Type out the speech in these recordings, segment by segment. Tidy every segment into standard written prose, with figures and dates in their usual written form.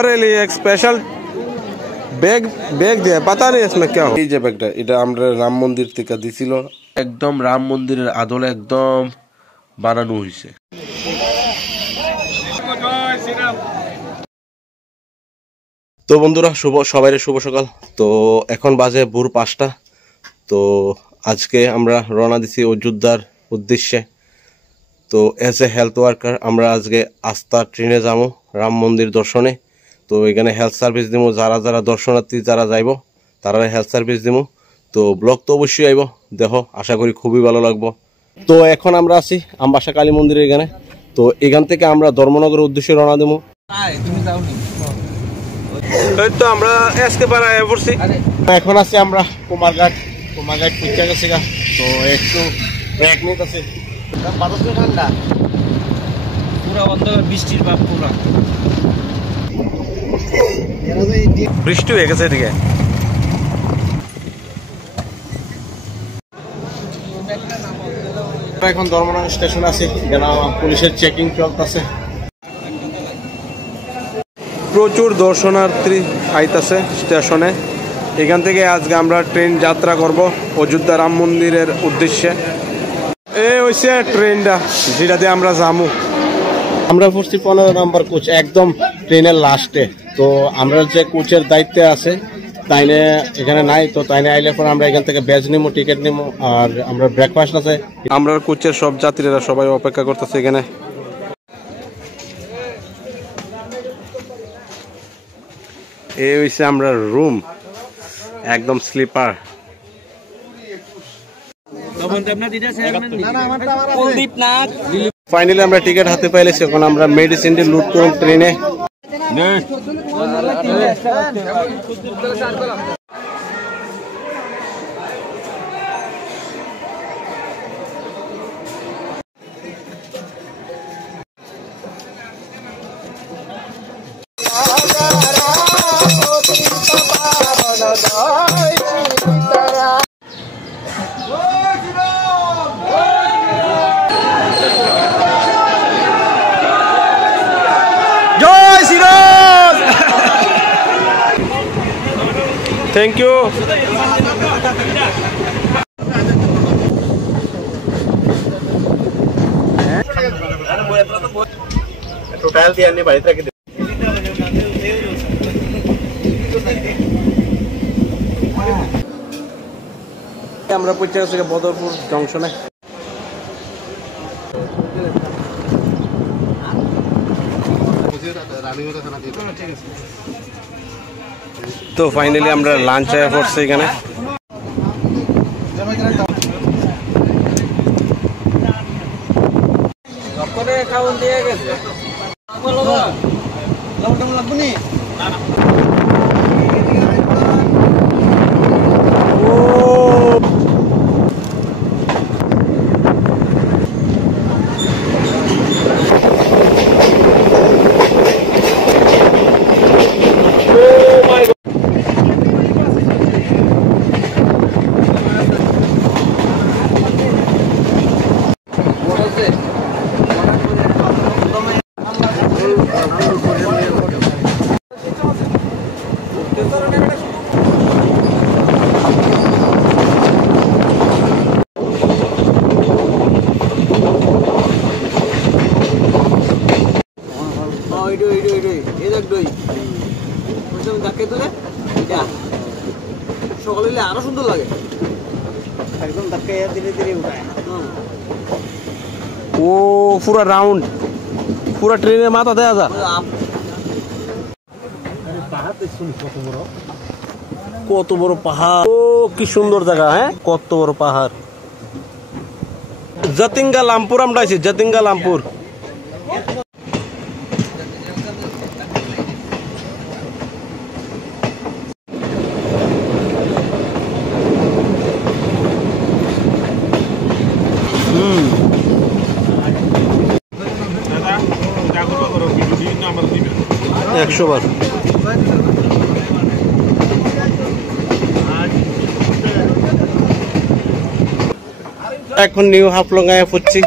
हमारे लिए एक स्पेशल बैग दिया, पता नहीं इसमें क्या हो। এই যে ব্যাগটা, এটা আমরা রাম মন্দির থেকে দিছিল, একদম রাম মন্দিরের আদলে একদম বানানো হয়েছে। তো বন্ধুরা সবাই শুভ সকাল। তো এখন বাজে ভোর 5টা। তো আজকে আমরা রওনা দিছি অযোধ্যার উদ্দেশ্যে। তো এজ এ হেলথ ওয়ার্কার আমরা আজকে আস্থা ট্রেনে যাবো রাম মন্দির দর্শনে। তো এখানে হেলথ সার্ভিস দিব, যারা দর্শনার্থী যারা যাইব তারা হেলথ সার্ভিস দিব। তো ব্লগ তো অবশ্যই আইব, দেখো, আশা করি খুবই ভালো লাগবো। তো এখন আমরা আছি আমবাসা কালী মন্দিরের এখানে। তো এখান থেকে আমরা ধর্মনগরের উদ্দেশ্যে রওনা দেবো। তো আমরা আজকে বানায় পড়ছি, এখন আছি আমরা কুমারঘাট পৌঁছে গেছি। তো একটু ব্রেক নিতেছি। ঠান্ডা পুরা অন্ধকার, বৃষ্টির ভাব, পুরা বৃষ্টি হয়ে গেছে এদিকে। এখন ধর্মনগর স্টেশন আছে, পুলিশের চেকিং চলতেছে। প্রচুর দর্শনার্থী আইতাছে স্টেশনে। এখান থেকে আজকে আমরা ট্রেন যাত্রা করব অযোধ্যা রাম মন্দিরের উদ্দেশ্যে। এই হইছে ট্রেনটা যেটাতে আমরা যাবো। আমরা পড়ছি 15 নম্বর কোচ, একদম ট্রেনের লাস্টে। তো আমরা যে কোচের দায়িত্বে আছে তাইনে এখানে নাই, তো তাইনে আইলে পরে আমরা এখান থেকে ব্যাজ নিবো, টিকিট নিবো, আর আমরা ব্রেকফাস্ট আছে। আমরা কোচের সব যাত্রীরা সবাই অপেক্ষা করতেছে এখানে। এই হইছে আমরা রুম, একদম স্লিপার। ফাইনালি আমরা টিকিট হাতে পাইলেছি। এখন আমরা মেডিসিন লুট করুন ট্রেনে। Thank you. टोटल दिया नहीं भाई तक আমরা পৌঁছে গেছি বদরপুর জংশনে। তো ফাইনালি আমরা লাঞ্চ আয়া পড়ছি এখানে। খাওয়ান দিয়ে গেছে সকালে আরো সুন্দর লাগে, একদম ধাক্কা ধীরে ধীরে উঠায়। ও পুরা রাউন্ড, পুরা ট্রেনের মাথা দেয়া যা। কত বড় পাহাড়, ও কি সুন্দর জায়গা। হ্যাঁ, কত বড় পাহাড়। জাতিঙ্গা লামপুর আমরা আছি, জাতিঙ্গা লামপুর। একশো বার। এখন নিউ হাফলঙায় পড়ছি।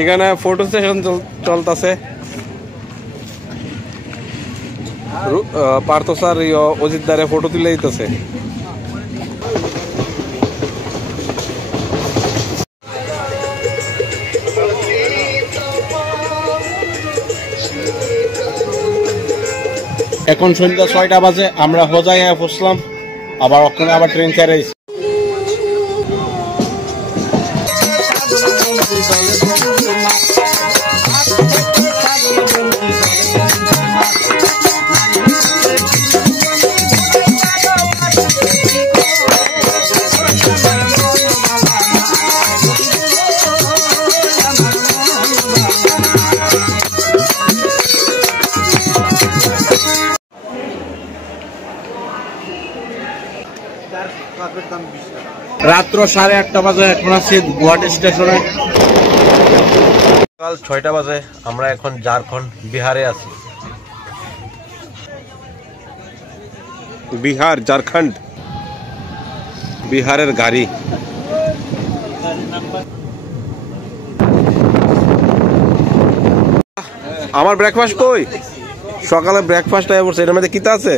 এখানে ফটো সেশন চলতেছে পার্থ স্যার অজিত দারে ফটো তুলে দিতেছে এখন সন্ধ্যা 6টা বাজে আমরা হোজাইয়া পৌঁছলাম আবার ওখানে আবার ট্রেন ছেড়ে রাত্র 8:30 বাজে এখন আছি গুয়াহাটি স্টেশনে সকাল 6টা বাজে আমরা এখন ঝাড়খণ্ড বিহারে আছি বিহার ঝাড়খণ্ড বিহারের গাড়ি আমার ব্রেকফাস্ট কই সকালে ব্রেকফাস্ট আয় পড়ছে এর মধ্যে কিতা আছে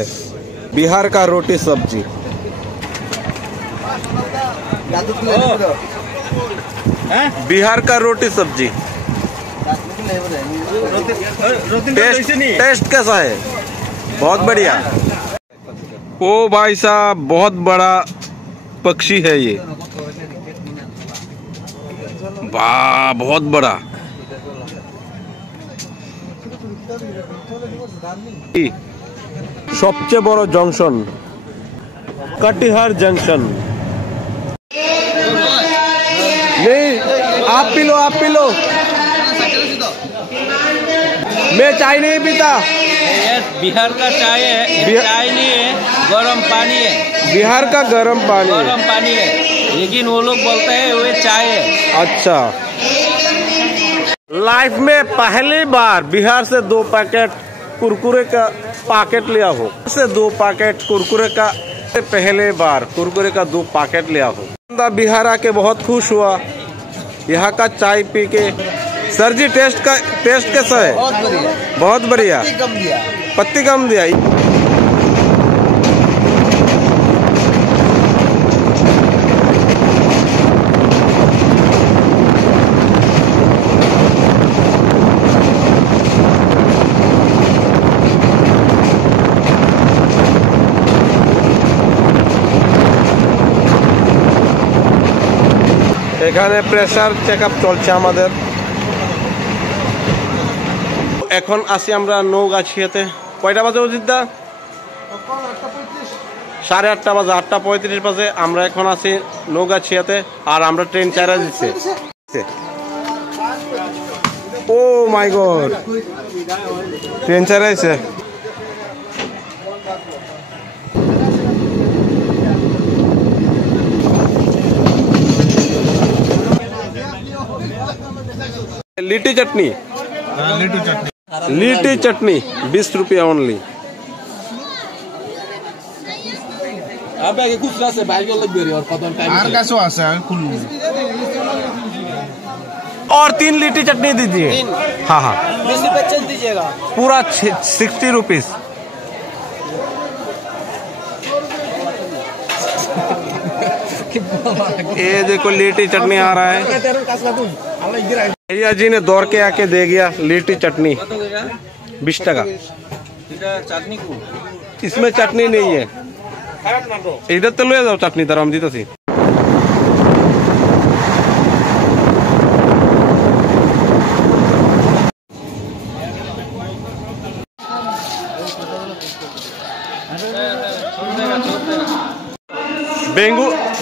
বিহার কা রুটি সবজি बिहार का रोटी सब्जी टेस्ट कैसा है बहुत बढ़िया ओ भाई साहब बहुत बड़ा पक्षी है ये वाह बहुत बड़ा सबचेয়ে বড় जंक्शन कटिहार जंक्शन नहीं आप पी लो मैं चाय नहीं पीता बिहार का चाय है चाय नहीं है गरम पानी है बिहार का गरम पानी है लेकिन वो लोग बोलते हैं वो चाय है अच्छा लाइफ में पहली बार बिहार से 2 पैकेट कुरकुरे का पैकेट लिया हो से 2 पैकेट कुरकुरे का पहले बार कुरकुरे का 2 पैकेट लिया हो बिहार आके बहुत खुश हुआ यहाँ का चाय पी के सर जी टेस्ट कैसा है बहुत बढ़िया पत्ती कम दिया এখানে প্রেসার চেকআপ চলছে আমাদের এখন আসি আমরা নৌগাছিয়াতে কয়টা বাজে অজিতদা 8:30 বাজে 8:35 বাজে আমরা এখন আছি নৌগাছিয়াতে আর আমরা ট্রেন চারা দিচ্ছে ও মাই গড ট্রেন চারাইছে लिट्टी चटनी लिट्टी चटनी 20 रुपया ओनली और 3 लिट्टी चटनी दीजिए हाँ 20 रुपए चल दीजिएगा पूरा 60 रुपीज ये देखो लिट्टी चटनी आ रहा है भैया जी ने दौड़ के आके दे गया लिट्टी चटनी 20 টাকা इसमें चटनी नहीं है इधर तो ले जाओ चटनी तरह हम जीता सी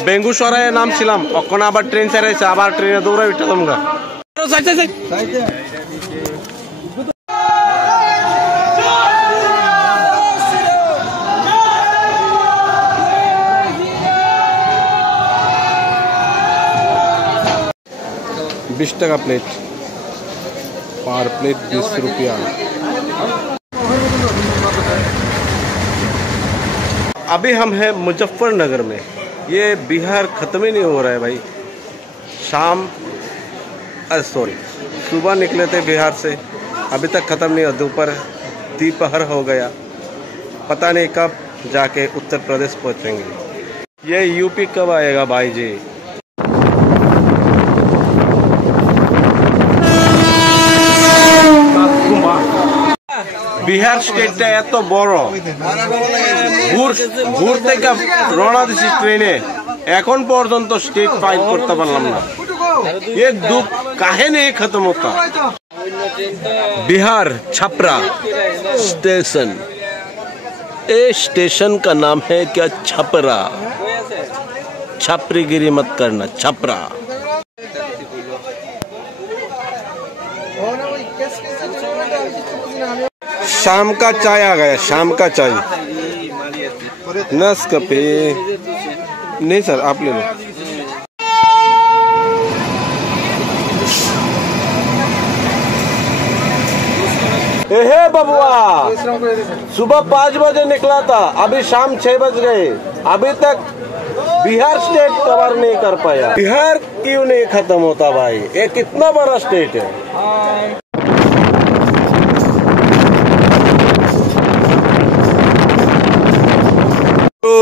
বেঙ্গুসরায় নামছিলাম ওখানে আবার ট্রেন ছেড়েছে আবার ট্রেনে দৌড়াই উঠে তোমরা সাইড সাইড ₹20 प्लेट, पर प्लेट ₹20। अभी हम हैं मुजफ्फरनगर में। ये बिहार ख़त्म ही नहीं हो रहा है भाई। सुबह निकले थे बिहार से, अभी तक ख़त्म नहीं हुआ। दोपहर हो गया, पता नहीं कब जाके उत्तर प्रदेश पहुंचेंगे। ये यूपी कब आएगा भाई जी। বিহার স্টেটটা এত বড়, ভোর থেকে রওনা দিছি ট্রেনে, এখন পর্যন্ত স্টেট ফাইল করতে পারলাম না। एक दुख काहे नहीं खत्म होता। बिहार छपरा स्टेशन, ए स्टेशन का नाम है क्या? छपरा। छपरीगिरी मत करना, छपरा। शाम का चाय आ गया, शाम का चाय। नेस्कैफे नहीं सर, आप ले लो। हे बबुआ, सुबह 5 बजे निकला था, अभी शाम 6 बज गए, अभी तक बिहार स्टेट कवर नहीं कर पाया। बिहार क्यों नहीं खत्म होता भाई? ये कितना बड़ा स्टेट है। तो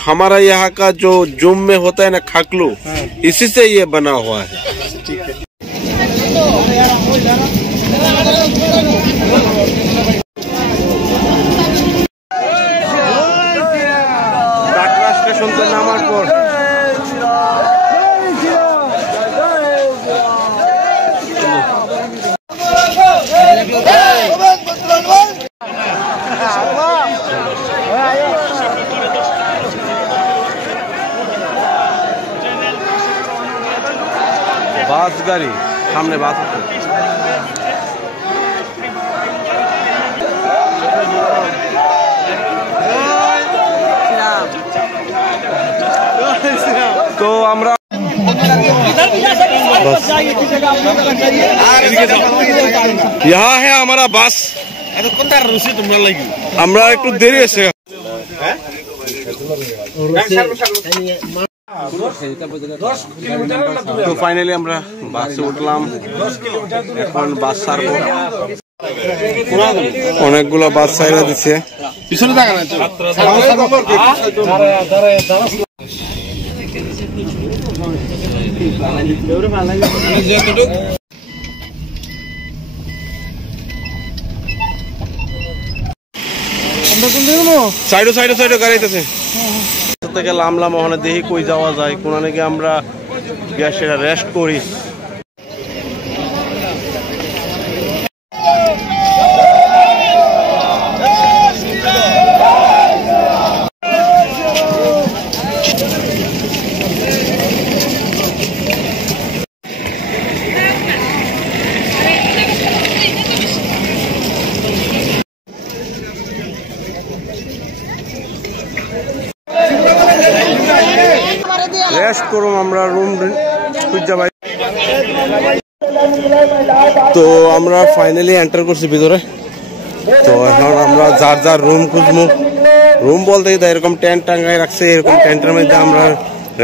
हमारा यहाँ का जो जुम में होता है ना खाकलू, इसी से ये बना हुआ है। डाकरा स्टेशन से नामार पर বাস গাড়ি সামনে বাস আছে। तो আমরা यहाँ है हमारा बस। আমরা একটু দেরি আছে। তো ফাইনালি আমরা বাসে উঠলাম, এখন বাস ছাড়বো। অনেকগুলো বাস ছাইরা দিচ্ছে। পিছনে দেখা না সাইডো সাইডো সাইডো গাড়িতেছে থেকে লামলাম। ওখানে দেখি কই যাওয়া যায়, কোন নাকি আমরা গ্যাসের রেস্ট করি। রেস্ট করুম আমরা, রুম খুঁজে পাই। তো আমরা ফাইনালি এন্টার করছি ভিতরে। তো এখন আমরা যার যার রুম খুঁজবো। রুম বলতে এরকম টেন্ট টাঙ্গাই রাখছে, এরকম টেন্টের মধ্যে আমরা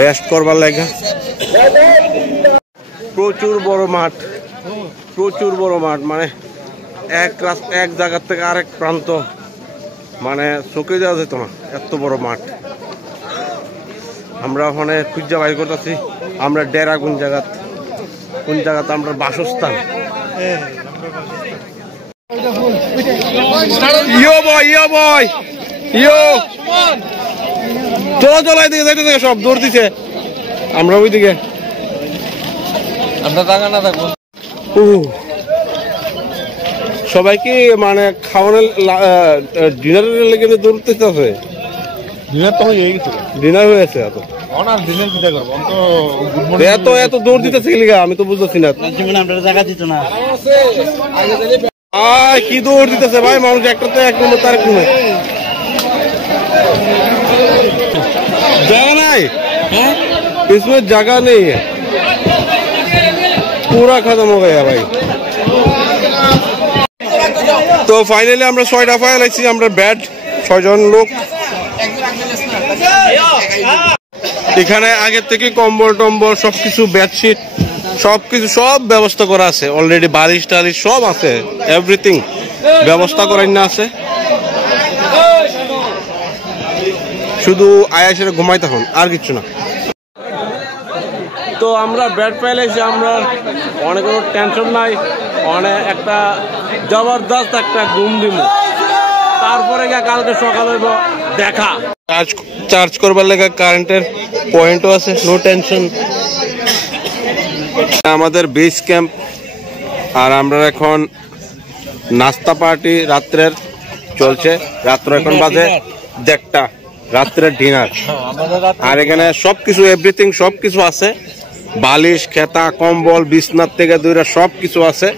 রেস্ট করবার লাগে। প্রচুর বড় মাঠ, প্রচুর বড় মাঠ, মানে এক জায়গা থেকে আরেক প্রান্ত, মানে চোখে যাওয়া যেত না, এত বড় মাঠ। আমরা ওখানে খুঁজা বাইর করতেছি আমরা ডেরা কোন জায়গাতে আমরা বাসস্থান। ইয়ো বয় চলো এদিকে যাইতে থেকে সব দৌড় দিছে। আমরা ওইদিকে সবাই কি মানে খাওয়ানোর ডিনারের লেগে দৌড়তেছে। ডিনার তো হয়ে গেছে। ডিনার হয়েছে এত অনার দিনের চিন্তা করবো আমি তো এত এত দৌড় দিতেছে লিগা আমি তো বুঝতেছি না আপনার জায়গা দিত না কি দৌড় দিতেছে ভাই মানুষ একটা তো এক নম্বর তার ঘুমে जगह नहीं इसमें जगह नहीं है पूरा खत्म हो गया भाई तो फाइनली আমরা 6টা ফাইল আইছি আমরা ব্যাড 6 জন লোক এখানে আগে থেকে কম্বল টম্বল সবকিছু বেডশিট সবকিছু সব ব্যবস্থা করা আছে অলরেডি বালিশ টালিশ সব আছে এভরিথিং ব্যবস্থা করাই না আছে শুধু আয়াসের ঘুমাই তখন আর কিছু না তো আমরা বেড পেলেছি আমরা অনেক কোনো টেনশন নাই অনেক একটা জবরদস্ত একটা ঘুম দিব তারপরে গিয়ে কালকে সকালে দেখা চার্জ করবার লেগে কারেন্টের পয়েন্টও আছে নো টেনশন আমাদের বেস ক্যাম্প আর আমরা এখন নাস্তা পার্টি রাত্রের চলছে রাত্র এখন বাজে 1:30 রাত্রের ডিনার আর এখানে সবকিছু এভরিথিং সবকিছু আছে বালিশ খেতা কম্বল বিছনার থেকে দূরে সবকিছু আছে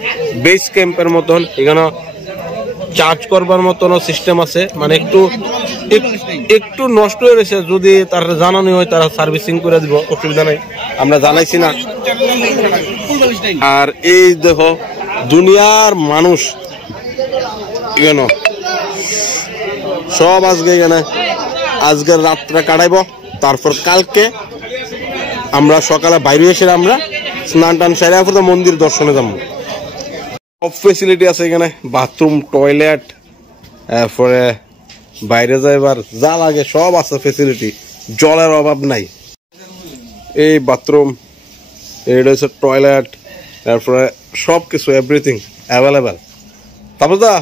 বেস ক্যাম্পের মতন এখানে চার্জ করবার মতন সিস্টেম আছে মানে একটু নষ্ট হয়ে গেছে যদি তার জানানো হয় তারা সার্ভিসিং করে দিব অসুবিধা নাই আমরা জানাইছি না আর এই দেখো দুনিয়ার মানুষ এখানে সব আজকে এখানে আজকের রাতটা কাটাইব তারপর কালকে আমরা সকালে বাইরে এসে আমরা স্নান টান সেরে পরে মন্দির দর্শনে যাব সব ফেসিলিটি আছে এখানে বাথরুম টয়লেট তারপরে বাইরে যাইবার যা লাগে সব আছে ফেসিলিটি জলের অভাব নাই এই বাথরুম এটা হচ্ছে টয়লেট তারপরে সব কিছু এভরিথিং অ্যাভেলেবেল তারপর দা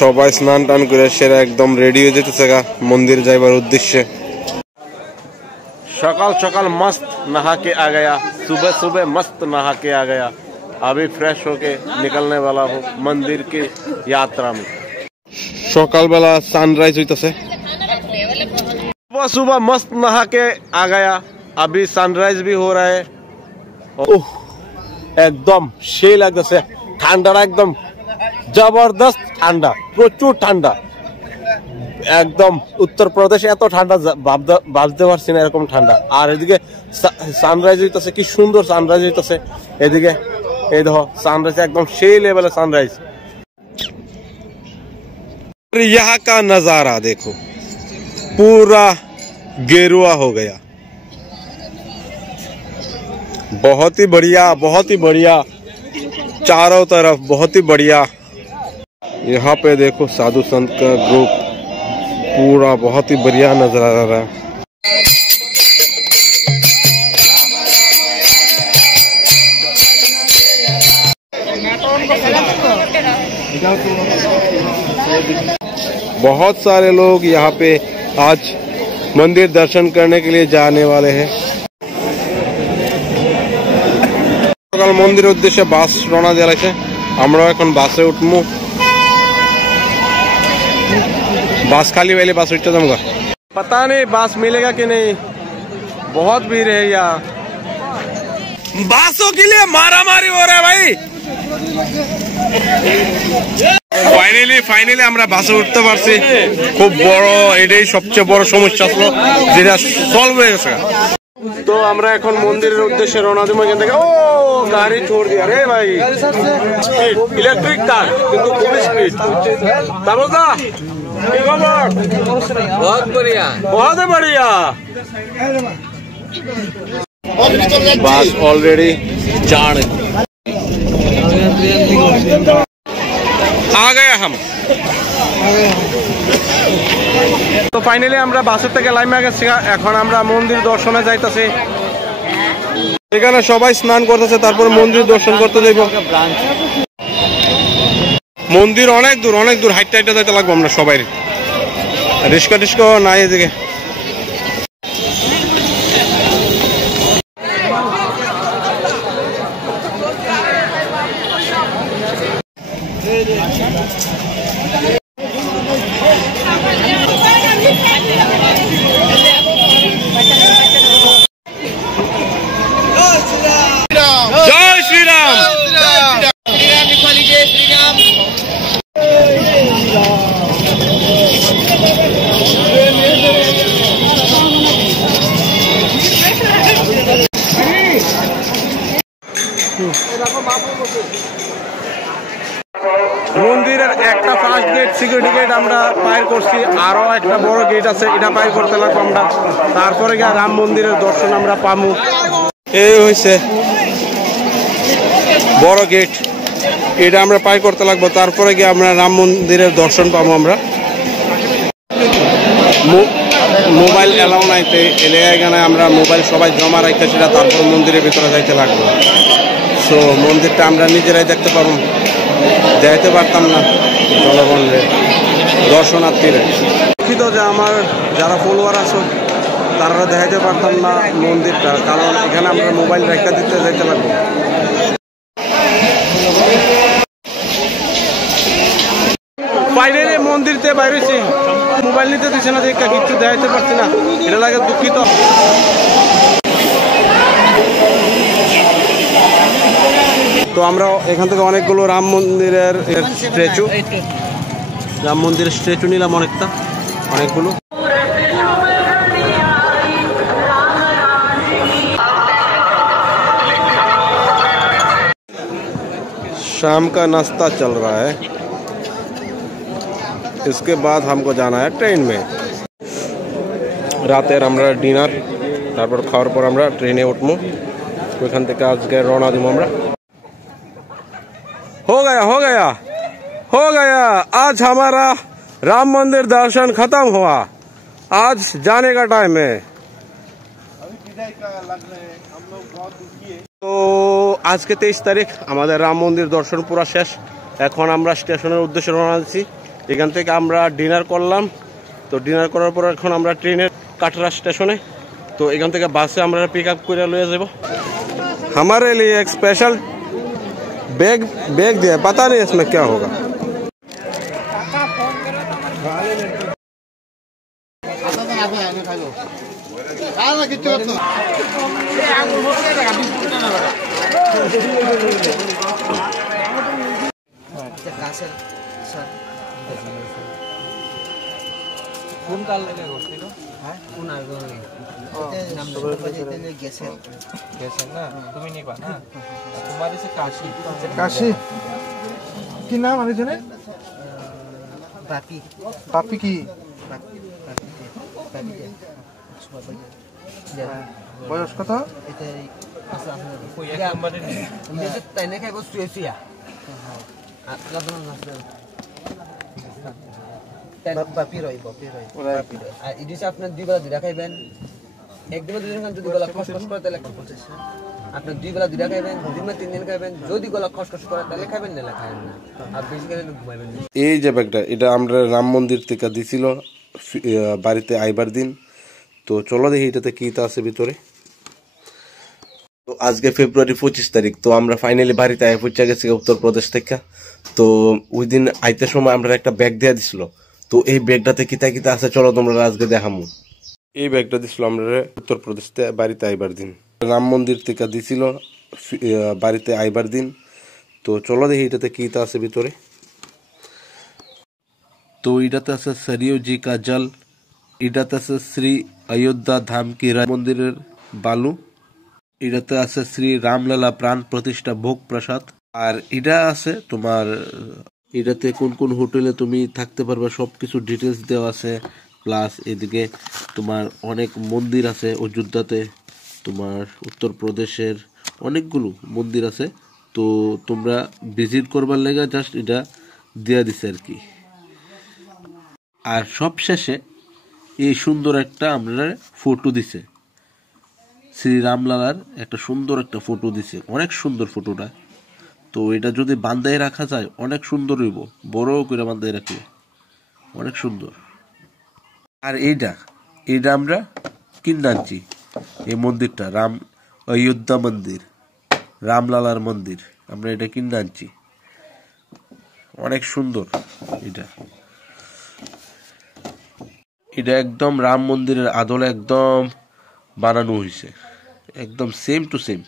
সবাই স্নান টান করে সেরা একদম রেডি হয়ে যেতেছে মন্দির যাইবার উদ্দেশ্যে সকাল সকাল मस्त नहा के आ गया सुबह सुबह मस्त नहा के आ गया अभी फ्रेश होके निकलने वाला हूँ मंदिर की यात्रा में सकाल बेला सनराइज होइताছে सुबह सुबह मस्त नहा के आ गया अभी सनराइज भी हो रहा है ओह एकदम সেই লাগতেছে ঠান্ডা একদম জবরদস্ত ঠান্ডা প্রচুর ঠান্ডা একদম উত্তর প্রদেশে এত ঠান্ডা ভাবতে পারছি না এরকম ঠান্ডা আর এদিকে সানরাইজ হইতেছে কি সুন্দর সানরাইজ হইতেছে এদিকে এই দেখো সানরাইজ একদম সেই লেভেলে সানরাইজ यहाँ का नजारा देखो पूरा गेरुआ हो गया बहुत ही बढ़िया चारों तरफ बहुत ही बढ़िया यहाँ पे देखो साधु संत का ग्रुप पूरा बहुत ही बढ़िया नजर आ रहा है बहुत सारे लोग यहाँ पे आज मंदिर दर्शन करने के लिए जाने वाले हैं সকাল মন্দিরের উদ্দেশ্যে বাস রওনা দেওয়া আছে আমরা এখন বাসে উঠবো बस खाली वाली बस उठते जाऊंगा पता नहीं बस मिलेगा कि नहीं बहुत भीड़ है यहाँ बासों के लिए मारामारी हो रहा है भाई ফাইনালি আমরা বাসে উঠতে পারছি খুব বড় এটাই সবচেয়ে বড় সমস্যা ছিল যেটা সলভ হয়ে গেছে তো আমরা এখন মন্দিরের উদ্দেশ্যে রওনা দেব এখান থেকে ও গাড়ি छोड़ दिया रे भाई ইলেকট্রিক কার কিন্তু খুব স্পিড তাবলদা बहुत बढ़िया बस ऑलरेडी जान आ गए हम তো ফাইনালি আমরা বাসের থেকে লাইমে গেছি এখন আমরা মন্দির দর্শনে যাইতাছি এখানে সবাই স্নান করতেছে তারপর মন্দির দর্শন করতে যাইব মন্দির অনেক দূর হাইটে হাইটে যাইতে লাগবো আমরা সবাই রিস্কা টিস্কা নাই এদিকে মন্দিরের একটা ফার্স্ট গেট সিকিউরিটি গেট আমরা পার করছি, আরো একটা বড় গেট আছে, এটা পার করতে লাগবো আমরা। তারপরে গিয়ে রাম মন্দিরের দর্শন আমরা পামু। এই হয়েছে বড় গেট, এটা আমরা পার করতে লাগবো। তারপরে গিয়ে আমরা রাম মন্দিরের দর্শন পাবো আমরা। মোবাইল এলাও নাইতে এলে এখানে আমরা মোবাইল সবাই জমা রাখতে, সেটা তারপর মন্দিরের ভিতরে যাইতে লাগবে। সো মন্দিরটা আমরা নিজেরাই দেখতে পাবো, যাইতে পারতাম না জনগণের দর্শনার্থীরা। দুঃখিত যে আমার যারা ফলোয়ার আছে তারা দেখাইতে পারতাম না মন্দিরটা, কারণ এখানে আমরা মোবাইল রেখা দিতে যাইতে লাগবে। বাইরে মন্দিরতে বাইরেছি, মোবাইল নিতে দিচ্ছে না, দেখে কিছু দেখাইতে পারছি না, এটা লাগে দুঃখিত। তো আমরা এখান থেকে অনেকগুলো রাম মন্দিরের স্ট্যাচু নিলাম, অনেকগুলো। शाम का नाश्ता चल रहा है, इसके बाद हमको जाना है ट्रेन में। রাতের আমরা ডিনার, তারপর খাওয়ার পর আমরা ট্রেনে উঠবো। ওইখান থেকে আজকে রওনা দিব আমরা। हो गया आज हमारा राम मंदिर दर्शन खत्म हुआ। आज जाने का टाइम है। তো আজকে 23 তারিখ, আমাদের রাম মন্দির দর্শন পুরা শেষ। এখন আমরা স্টেশনের উদ্দেশ্যে রওনা দিচ্ছি। এখান থেকে আমরা ডিনার করলাম। তো ডিনার করার পর এখন আমরা ট্রেনের কাটরা স্টেশনে। তো এখান থেকে বাসে আমরা পিক আপ করে লয়ে যাব। हमारे लिए एक स्पेशल बैग दिया, पता नहीं इसमें क्या होगा। কোন কাল লেগে করছিল? হ্যাঁ কোন আগে গেছেন না, তুমি নিবা না? তোমার এসে কাশি কি নাম আরেকজনের? পাপি কি বয়স কত? আপনার 2 বেলা 2 খাইবেন, একদিন 2 দিন যদি গলা খসখস করে তাহলে আপনার 2 বেলা 2 খাইবেন, 2 দিন 3 দিন খাইবেন, যদি গলা খসখস করে তাহলে খাইবেন, না খাইবেন না। আর বেশি খেলে ঘুমাইবেন। এই যে ব্যাগটা, এটা আমরা রাম মন্দির থেকে দিছিল বাড়িতে আইবার দিন। তো চলো দেখি এটাতে কি আছে ভিতরে। তো আজকে ফেব্রুয়ারি 25 তারিখ। তো আমরা ফাইনালি বাড়িতে আয় পৌঁছে গেছি উত্তরপ্রদেশ থেকে। তো ওই দিন আইতে সময় আমরা একটা ব্যাগ দেয়া দিছিল। তো এই ব্যাগটাতে কিতা আছে চলো তোমরা আজকে দেখামু। এই ব্যাগটা দিছিল আমরা উত্তরপ্রদেশ থেকে বাড়িতে আইবার দিন, রাম মন্দির থেকে দিছিল বাড়িতে আইবার দিন। তো চলো দেখি এটাতে কিতা আছে ভিতরে। তো এটাতে আছে সরিয়ু জি কা জল, এটাতে আছে শ্রী অযোধ্যা ধাম কি রাম মন্দিরের বালু, এটাতে আছে শ্রী রামলালা প্রাণ প্রতিষ্ঠা ভোগ প্রসাদ। আর এটা আছে তোমার, এটাতে কোন কোন হোটেলে তুমি থাকতে পারবে সবকিছু ডিটেলস দেওয়া আছে। প্লাস এদিকে তোমার অনেক মন্দির আছে অযোধ্যাতে, তোমার উত্তরপ্রদেশের অনেকগুলো মন্দির আছে। তো তোমরা ভিজিট করবার লেগে জাস্ট এটা দেয়া দিছে আর কি। আর সব শেষে এই সুন্দর একটা আমরা ফটো দিছে, শ্রী রামলালার একটা সুন্দর একটা ফটো দিছে, অনেক সুন্দর ফটোটা। তো এটা যদি বান্ধাই রাখা যায় অনেক সুন্দর হইব, বড় করে বান্ধাই রাখলে অনেক সুন্দর। আর এইটা আমরা কিনে আনছি, এই মন্দিরটা রাম অযোধ্যা মন্দির, রামলালার মন্দির, আমরা এটা কিনে আনছি, অনেক সুন্দর। এটা একদম রাম মন্দিরের আদলে একদম বানানো হয়েছে, একদম সেম টু সেম।